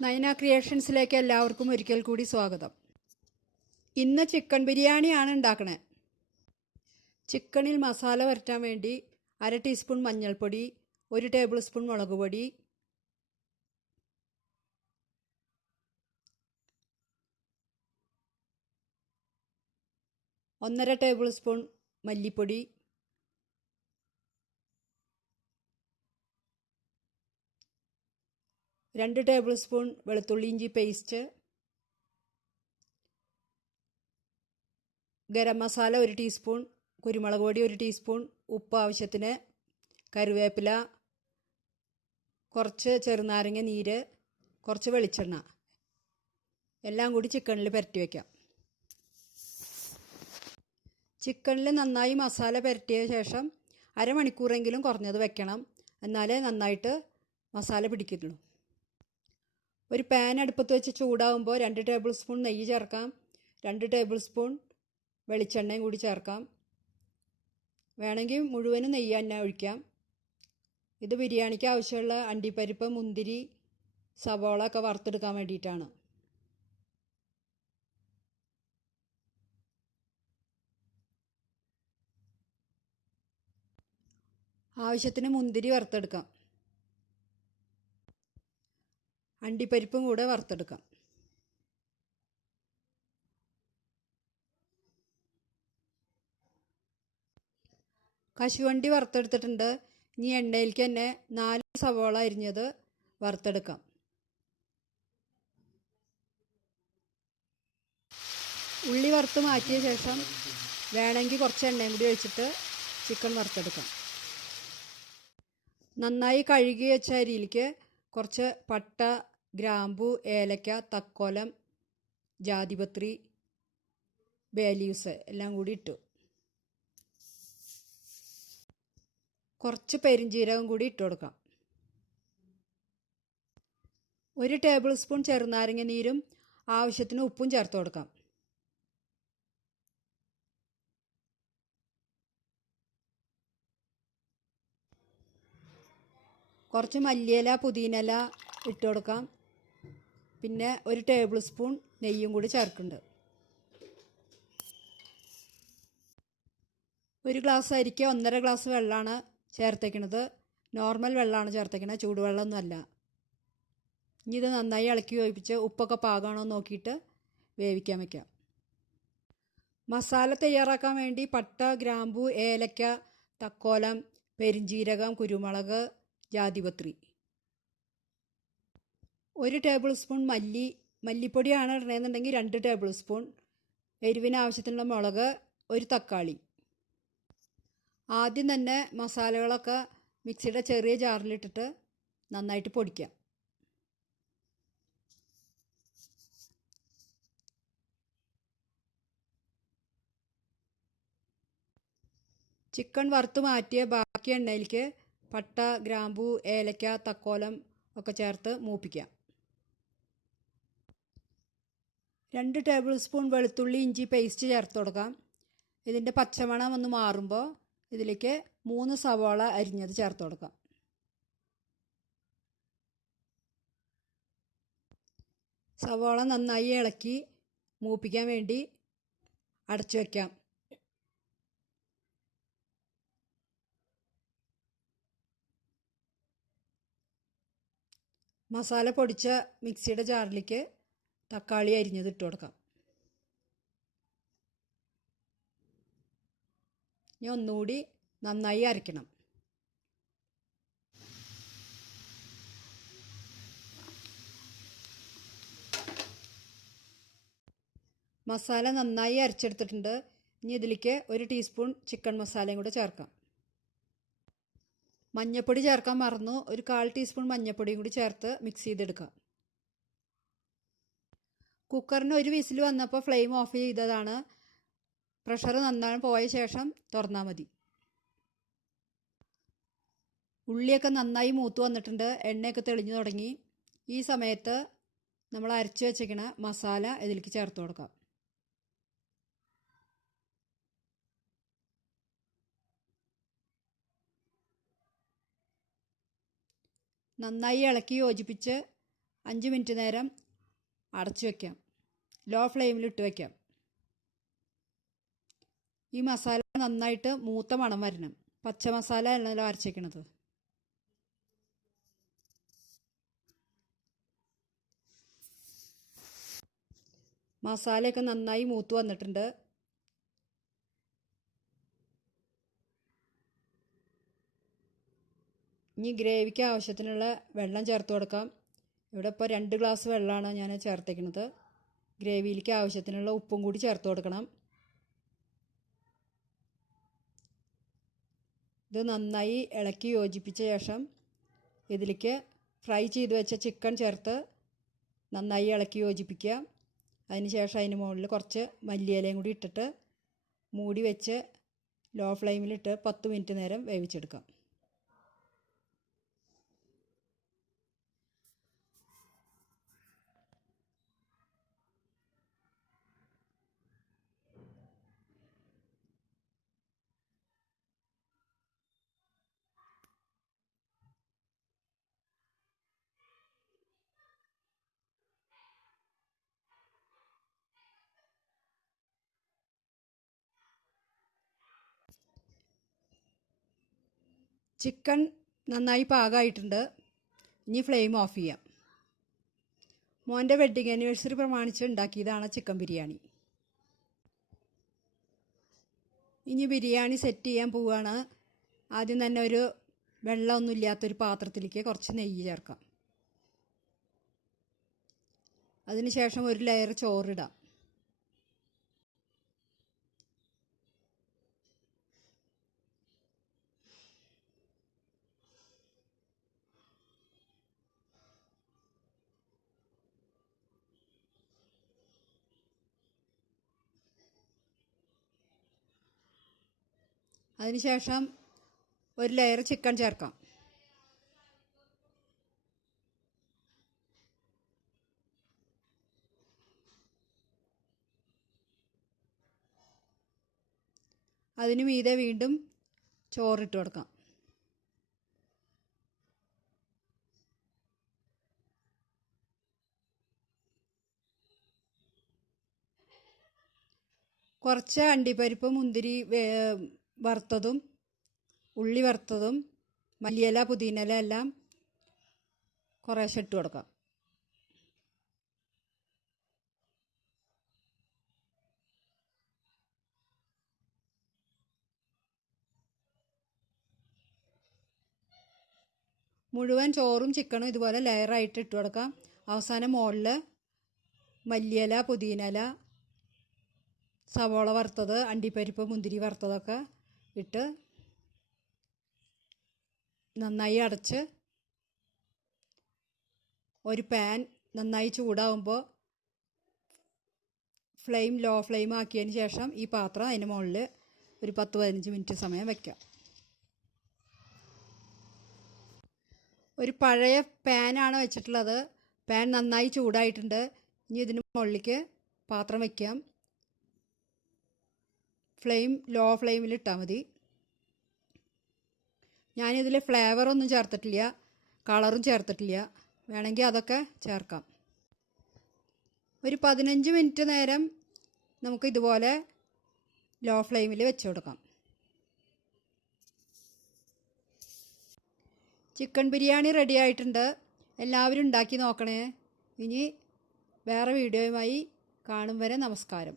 നയന ക്രിയേഷൻസിലേക്ക് എല്ലാവർക്കും ഒരിക്കൽ കൂടി സ്വാഗതം. ഇന്ന് ചിക്കൻ ബിരിയാണിയാണ് ഉണ്ടാക്കണേ. ചിക്കനിൽ മസാല വരട്ടാൻ വേണ്ടി 1/2 ടീസ്പൂൺ മഞ്ഞൾപ്പൊടി, 1 ടേബിൾ സ്പൂൺ മുളക് പൊടി, 1/2 ടേബിൾ സ്പൂൺ മല്ലിപ്പൊടി, 2 ടേബിൾ സ്പൂൺ വെളുത്തുള്ളി ഇഞ്ചി പേസ്റ്റ്, ഗരം മസാല 1 ടീസ്പൂൺ, കുരുമുളക് പൊടി 1 ടീസ്പൂൺ, ഉപ്പ് ആവശ്യത്തിന്, കറിവേപ്പില, കുറച്ച് ചെറുനാരങ്ങ നീര്, കുറച്ച് വെളിച്ചെണ്ണ എല്ലാം കൂടി ചിക്കനിൽ പുരട്ടി വയ്ക്കാം. ചിക്കനിൽ നന്നായി മസാല പുരട്ടിയ ശേഷം അരമണിക്കൂറെങ്കിലും കുറഞ്ഞത് വെക്കണം. എന്നാലേ നന്നായിട്ട് മസാല പിടിക്കുള്ളൂ. ഒരു പാൻ അടുപ്പത്ത് വെച്ച് ചൂടാകുമ്പോൾ 2 ടേബിൾ സ്പൂൺ നെയ്യ് ചേർക്കാം. 2 ടേബിൾ സ്പൂൺ വെളിച്ചെണ്ണയും കൂടി ചേർക്കാം. വേണമെങ്കിൽ മുഴുവനും നെയ്യ് തന്നെ ഒഴിക്കാം. ഇത് ബിരിയാണിക്ക് ആവശ്യമുള്ള അണ്ടിപ്പരിപ്പ്, മുന്തിരി, സവോള ഒക്കെ വറുത്തെടുക്കാൻ വേണ്ടിയിട്ടാണ്. ആവശ്യത്തിന് മുന്തിരി വറുത്തെടുക്കാം. അണ്ടിപ്പരിപ്പും കൂടെ വറുത്തെടുക്കാം. കശുവണ്ടി വറുത്തെടുത്തിട്ടുണ്ട്. ഇനി എണ്ണയിലേക്ക് തന്നെ 4 സവോള അരിഞ്ഞത് വറുത്തെടുക്കാം. ഉള്ളി വറുത്ത് മാറ്റിയ ശേഷം വേണമെങ്കിൽ കുറച്ച് എണ്ണയും കൂടി ഒഴിച്ചിട്ട് ചിക്കൻ വറുത്തെടുക്കാം. നന്നായി കഴുകി വെച്ച അരിയിലേക്ക് കുറച്ച് പട്ട, ഗ്രാമ്പു, ഏലക്ക, തക്കോലം, ജാതിപത്രി, ബേ ലീവ്സ് എല്ലാം കൂടി ഇട്ടു. കുറച്ച് പെരിഞ്ജീരകം കൂടി ഇട്ട് കൊടുക്കാം. 1 ടേബിൾ സ്പൂൺ ചെറുനാരങ്ങ നീരും ആവശ്യത്തിന് ഉപ്പും ചേർത്ത് കൊടുക്കാം. കുറച്ച് മല്ലിയില, പുതിനയില ഇട്ട് കൊടുക്കാം. പിന്നെ 1 ടേബിൾ സ്പൂൺ നെയ്യും കൂടി ചേർക്കുന്നുണ്ട്. 1 ഗ്ലാസ് അരിക്ക് 1.5 ഗ്ലാസ് വെള്ളമാണ് ചേർത്തേക്കണത്. നോർമൽ വെള്ളമാണ് ചേർത്തേക്കണത്, ചൂടുവെള്ളമൊന്നുമല്ല. ഇനി ഇത് നന്നായി ഇളക്കി യോജിപ്പിച്ച് ഉപ്പൊക്കെ പാകമാണോ നോക്കിയിട്ട് വേവിക്കാൻ വയ്ക്കാം. മസാല തയ്യാറാക്കാൻ വേണ്ടി പട്ട, ഗ്രാമ്പു, ഏലക്ക, തക്കോലം, പെരിഞ്ജീരകം, കുരുമുളക്, ജാതിപത്രി, 1 ടേബിൾ സ്പൂൺ മല്ലിപ്പൊടിയാണ് ഇടണമെന്നുണ്ടെങ്കിൽ 2 ടേബിൾ സ്പൂൺ, എരിവിന് ആവശ്യത്തിനുള്ള മുളക്, 1 തക്കാളി. ആദ്യം തന്നെ മസാലകളൊക്കെ മിക്സിയുടെ ചെറിയ ജാറിലിട്ടിട്ട് നന്നായിട്ട് പൊടിക്കാം. ചിക്കൻ വറുത്ത് മാറ്റിയ ബാക്കി എണ്ണയിലേക്ക് പട്ട, ഗ്രാമ്പു, ഏലക്ക, തക്കോലം ഒക്കെ ചേർത്ത് മൂപ്പിക്കാം. 2 ടേബിൾ സ്പൂൺ വെളുത്തുള്ളി ഇഞ്ചി പേസ്റ്റ് ചേർത്ത് കൊടുക്കാം. ഇതിൻ്റെ പച്ചമണം ഒന്ന് മാറുമ്പോൾ ഇതിലേക്ക് 3 സവാള അരിഞ്ഞത് ചേർത്ത് കൊടുക്കാം. സവാള നന്നായി ഇളക്കി മൂപ്പിക്കാൻ വേണ്ടി അടച്ചു വയ്ക്കാം. മസാല പൊടിച്ച മിക്സിയുടെ ജാറിലേക്ക് തക്കാളി അരിഞ്ഞത് ഇട്ട് കൊടുക്കാം. ഇനി ഒന്നുകൂടി നന്നായി അരയ്ക്കണം. മസാല നന്നായി അരച്ചെടുത്തിട്ടുണ്ട്. ഇനി ഇതിലേക്ക് 1 ടീസ്പൂൺ ചിക്കൻ മസാലയും കൂടെ ചേർക്കാം. മഞ്ഞൾപ്പൊടി ചേർക്കാൻ മറന്നു. 1/4 ടീസ്പൂൺ മഞ്ഞൾപ്പൊടിയും കൂടി ചേർത്ത് മിക്സ് ചെയ്തെടുക്കാം. കുക്കറിന് 1 വിസിൽ വന്നപ്പോൾ ഫ്ലെയിം ഓഫ് ചെയ്തതാണ്. പ്രഷർ നന്നായി പോയ ശേഷം തുറന്നാൽ മതി. ഉള്ളിയൊക്കെ നന്നായി മൂത്ത് വന്നിട്ടുണ്ട്. എണ്ണയൊക്കെ തെളിഞ്ഞു തുടങ്ങി. ഈ സമയത്ത് നമ്മൾ അരച്ച് വെച്ചിരിക്കണ മസാല ഇതിലേക്ക് ചേർത്ത് കൊടുക്കാം. നന്നായി ഇളക്കി യോജിപ്പിച്ച് 5 മിനിറ്റ് നേരം അടച്ചു വയ്ക്കാം. ലോ ഫ്ലെയിമിലിട്ട് വയ്ക്കാം. ഈ മസാല നന്നായിട്ട് മൂത്ത മണം വരണം. പച്ച മസാല അല്ലല്ലോ അരച്ചേക്കണത്. മസാലയൊക്കെ നന്നായി മൂത്ത് വന്നിട്ടുണ്ട്. ഇനി ഗ്രേവിക്ക് ആവശ്യത്തിനുള്ള വെള്ളം ചേർത്ത് കൊടുക്കാം. ഇവിടെ ഇപ്പോൾ 2 ഗ്ലാസ് വെള്ളമാണ് ഞാൻ ചേർത്തേക്കുന്നത്. ഗ്രേവിയിലേക്ക് ആവശ്യത്തിനുള്ള ഉപ്പും കൂടി ചേർത്ത് കൊടുക്കണം. ഇത് നന്നായി ഇളക്കി യോജിപ്പിച്ച ശേഷം ഇതിലേക്ക് ഫ്രൈ ചെയ്ത് വെച്ച ചിക്കൻ ചേർത്ത് നന്നായി ഇളക്കി യോജിപ്പിക്കുക. അതിനുശേഷം അതിന് മുകളിൽ കുറച്ച് മല്ലിയിലയും കൂടി ഇട്ടിട്ട് മൂടി വെച്ച് ലോ ഫ്ലെയിമിലിട്ട് 10 മിനിറ്റ് നേരം വേവിച്ചെടുക്കാം. ചിക്കൻ നന്നായി പാകമായിട്ടുണ്ട്. ഇനി ഫ്ലെയിം ഓഫ് ചെയ്യാം. മോൻ്റെ വെഡ്ഡിങ് ആനിവേഴ്സറി പ്രമാണിച്ച് ഉണ്ടാക്കിയതാണ് ചിക്കൻ ബിരിയാണി. ഇനി ബിരിയാണി സെറ്റ് ചെയ്യാൻ പോവുകയാണ്. ആദ്യം തന്നെ ഒരു വെള്ളമൊന്നുമില്ലാത്തൊരു പാത്രത്തിലേക്ക് കുറച്ച് നെയ്യ് ചേർക്കാം. അതിനുശേഷം ഒരു ലെയർ ചോറിടാം. അതിനുശേഷം ഒരു ലെയർ ചിക്കൻ ചേർക്കാം. അതിന് മീതെ വീണ്ടും ചോറിട്ട് കൊടുക്കാം. കുറച്ച് അണ്ടിപ്പരിപ്പ്, മുന്തിരി വറുത്തതും, ഉള്ളി വറുത്തതും, മല്ലിയില, പുതിനയില എല്ലാം കുറേശ്ശെ ഇട്ട് കൊടുക്കാം. മുഴുവൻ ചോറും ചിക്കനും ഇതുപോലെ ലെയറായിട്ട് ഇട്ട് കൊടുക്കാം. അവസാനം മുകളിൽ മല്ലിയില, പുതിനയില, സവോള വറുത്തത്, അണ്ടിപ്പരിപ്പ്, മുന്തിരി വറുത്തതൊക്കെ ഇട്ട് നന്നായി അടച്ച് ഒരു പാൻ നന്നായി ചൂടാവുമ്പോൾ ലോ ഫ്ലെയിം ആക്കിയതിന് ശേഷം ഈ പാത്രം അതിന് മുകളിൽ ഒരു 10-15 മിനിറ്റ് സമയം വയ്ക്കാം. ഒരു പഴയ പാനാണ് വെച്ചിട്ടുള്ളത്. പാൻ നന്നായി ചൂടായിട്ടുണ്ട്. ഇനി ഇതിന് മുകളിലേക്ക് പാത്രം വയ്ക്കാം. ലോ ഫ്ലെയിമിൽ ഇട്ടാൽ മതി. ഞാനിതിൽ ഫ്ലേവറൊന്നും ചേർത്തിട്ടില്ല, കളറും ചേർത്തിട്ടില്ല. വേണമെങ്കിൽ അതൊക്കെ ചേർക്കാം. ഒരു 15 മിനിറ്റ് നേരം നമുക്ക് ഇതുപോലെ ലോ ഫ്ലെയിമിൽ വെച്ച് കൊടുക്കാം. ചിക്കൻ ബിരിയാണി റെഡി ആയിട്ടുണ്ട്. എല്ലാവരും ഉണ്ടാക്കി നോക്കണേ. ഇനി വേറെ വീഡിയോയുമായി കാണും വരെ നമസ്കാരം.